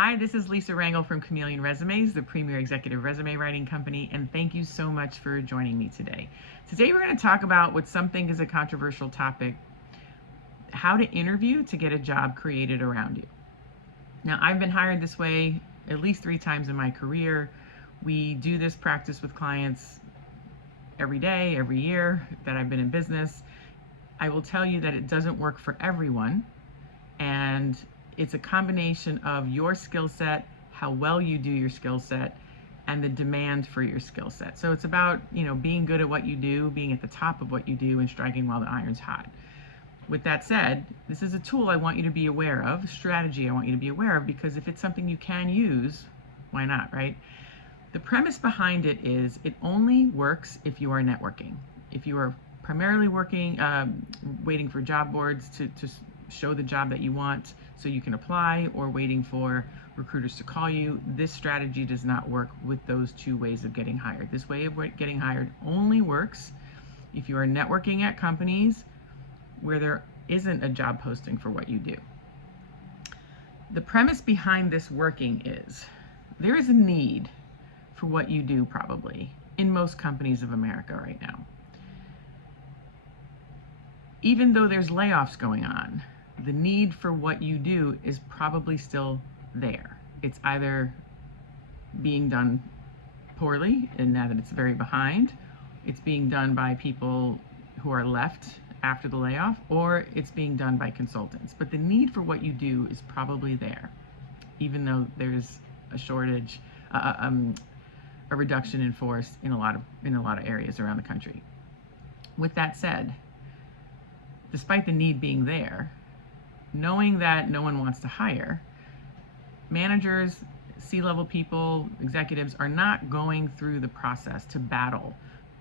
Hi, this is Lisa Rangel from Chameleon Resumes, the premier executive resume writing company, and thank you so much for joining me today. Today we're going to talk about what some think is a controversial topic, how to interview to get a job created around you. Now, I've been hired this way at least 3 times in my career. We do this practice with clients every day, every year that I've been in business. I will tell you that it doesn't work for everyone, and it's a combination of your skill set, how well you do your skill set, and the demand for your skill set. So it's about, being good at what you do, being at the top of what you do, and striking while the iron's hot. With that said, this is a tool I want you to be aware of, a strategy I want you to be aware of, because if it's something you can use, why not, right? The premise behind it is it only works if you are networking. If you are primarily working, waiting for job boards to show the job that you want so you can apply, or waiting for recruiters to call you, this strategy does not work with those 2 ways of getting hired. This way of getting hired only works if you are networking at companies where there isn't a job posting for what you do. The premise behind this working is there is a need for what you do, probably in most companies of America right now. Even though there's layoffs going on, the need for what you do is probably still there. It's either being done poorly, and now that it's very behind, it's being done by people who are left after the layoff, or it's being done by consultants. But the need for what you do is probably there, even though there's a shortage, a reduction in force in a lot of areas around the country. With that said, despite the need being there, knowing that no one wants to hire, managers, C-level people, executives are not going through the process to battle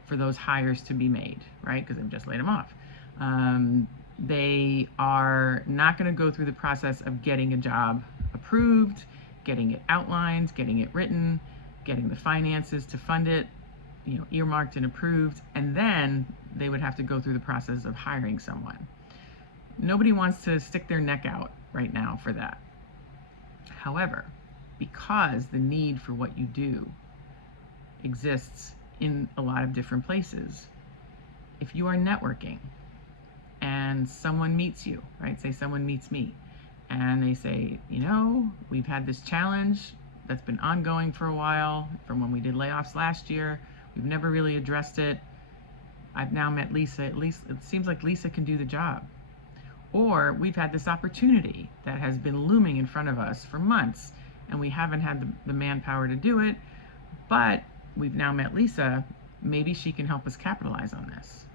for those hires to be made, right? Because they've just laid them off. They are not going to go through the process of getting a job approved, getting it outlined, getting it written, getting the finances to fund it, earmarked and approved, and then they would have to go through the process of hiring someone. Nobody wants to stick their neck out right now for that. However, because the need for what you do exists in a lot of different places, if you are networking and someone meets you, right? Say someone meets me and they say, we've had this challenge that's been ongoing for a while from when we did layoffs last year. We've never really addressed it. I've now met Lisa. At least it seems like Lisa can do the job. Or we've had this opportunity that has been looming in front of us for months, and we haven't had the manpower to do it, but we've now met Lisa. Maybe she can help us capitalize on this.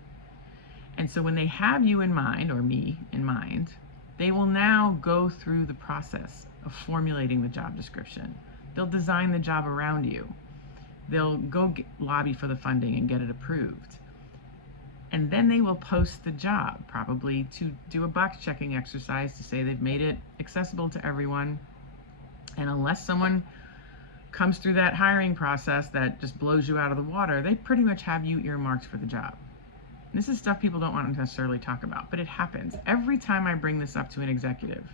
And so when they have you in mind, or me in mind, they will now go through the process of formulating the job description. They'll design the job around you. They'll go lobby for the funding and get it approved. And then they will post the job, probably to do a box checking exercise to say they've made it accessible to everyone. And unless someone comes through that hiring process that just blows you out of the water, they pretty much have you earmarked for the job. And this is stuff people don't want to necessarily talk about, but it happens. Every time I bring this up to an executive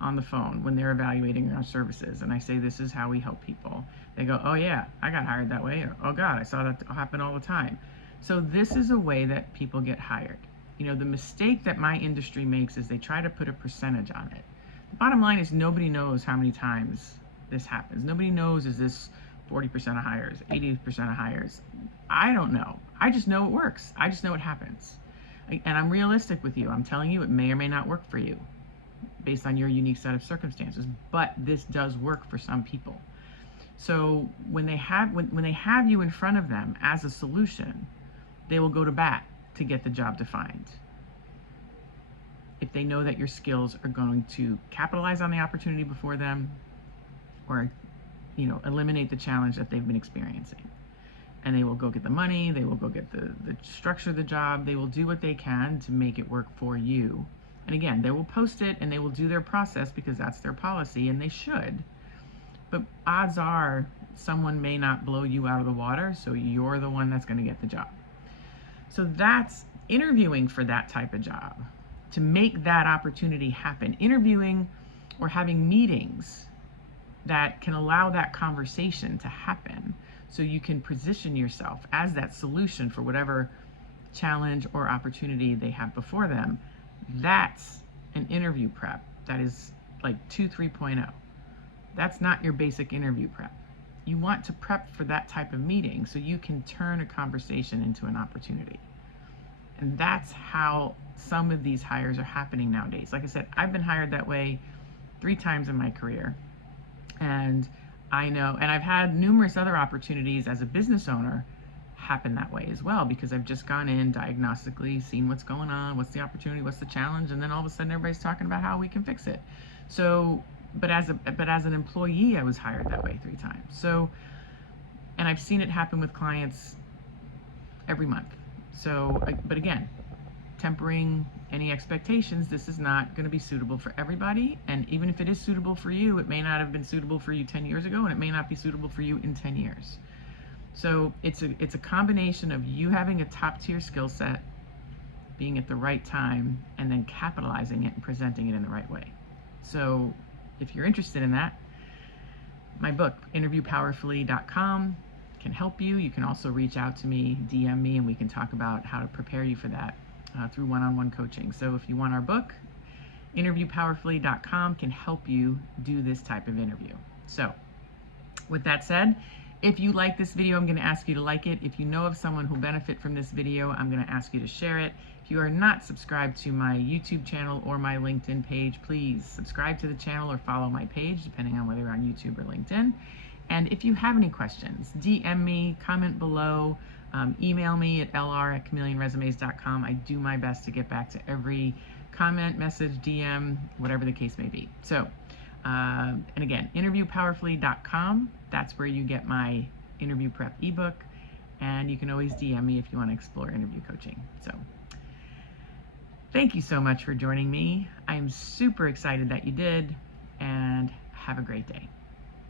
on the phone when they're evaluating our services and I say this is how we help people, they go, oh yeah, I got hired that way, or oh God, I saw that happen all the time. So this is a way that people get hired. The mistake that my industry makes is they try to put a percentage on it. The bottom line is nobody knows how many times this happens. Nobody knows, is this 40% of hires, 80% of hires? I don't know. I just know it works. I just know it happens. And I'm realistic with you. I'm telling you it may or may not work for you based on your unique set of circumstances, but this does work for some people. So when they have you in front of them as a solution, they will go to bat to get the job defined. If they know that your skills are going to capitalize on the opportunity before them, or eliminate the challenge that they've been experiencing. And they will go get the money, they will go get the structure of the job, they will do what they can to make it work for you. And again, they will post it and they will do their process because that's their policy, and they should. But odds are someone may not blow you out of the water, so you're the one that's going to get the job. So that's interviewing for that type of job, to make that opportunity happen. Interviewing or having meetings that can allow that conversation to happen, so you can position yourself as that solution for whatever challenge or opportunity they have before them. That's an interview prep that is like 3.0. That's not your basic interview prep. You want to prep for that type of meeting so you can turn a conversation into an opportunity. And that's how some of these hires are happening nowadays. Like I said, I've been hired that way 3 times in my career. And I know, and I've had numerous other opportunities as a business owner happen that way as well, because I've just gone in diagnostically, seen what's going on, what's the opportunity, what's the challenge, and then all of a sudden everybody's talking about how we can fix it. So, but as an employee, I was hired that way 3 times. So, and I've seen it happen with clients every month. So, but again, tempering any expectations, this is not going to be suitable for everybody. And even if it is suitable for you, it may not have been suitable for you 10 years ago, and it may not be suitable for you in 10 years. So it's a combination of you having a top tier skill set, being at the right time, and then capitalizing it and presenting it in the right way. So if you're interested in that, my book, interviewpowerfully.com, can help you. You can also reach out to me, DM me, and we can talk about how to prepare you for that through one-on-one coaching. So if you want our book, interviewpowerfully.com can help you do this type of interview. So with that said, if you like this video, I'm going to ask you to like it. If you know of someone who'll benefit from this video, I'm going to ask you to share it. If you are not subscribed to my YouTube channel or my LinkedIn page, please subscribe to the channel or follow my page, depending on whether you're on YouTube or LinkedIn. And if you have any questions, DM me, comment below, email me at lr@chameleonresumes.com. I do my best to get back to every comment, message, DM, whatever the case may be. So, and again, interviewpowerfully.com. That's where you get my interview prep ebook. And you can always DM me if you want to explore interview coaching. So, thank you so much for joining me. I am super excited that you did, and have a great day.